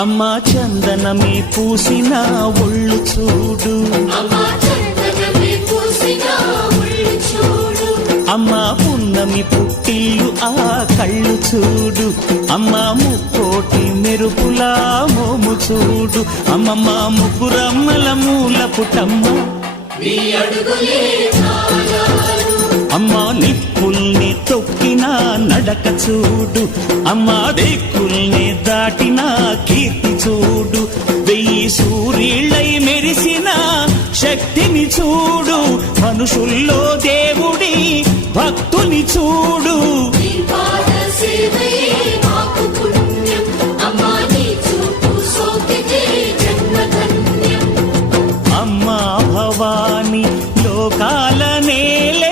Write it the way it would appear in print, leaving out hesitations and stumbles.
అమ్మా చందనమే పూసిన ఒళ్ళు చూడు, అమ్మా పున్నమి పుట్టిల్లు ఆ కళ్ళు చూడు, అమ్మా ముక్కోటి మెరుపులా మోము చూడు, అమ్మమ్మ ముగ్గురమ్మల మూల పుటమ్మ అమ్మా నిప్పుల్ని తొక్కిన నడక చూడు, అమ్మా దిక్కుల్ని దాటిన కీర్తి చూడు, 1000 సూర్యులై మెరిసిన శక్తిని చూడు, మనుషుల్లో దేవుడి భక్తుని చూడు. అమ్మా భవాని లోకాల నేల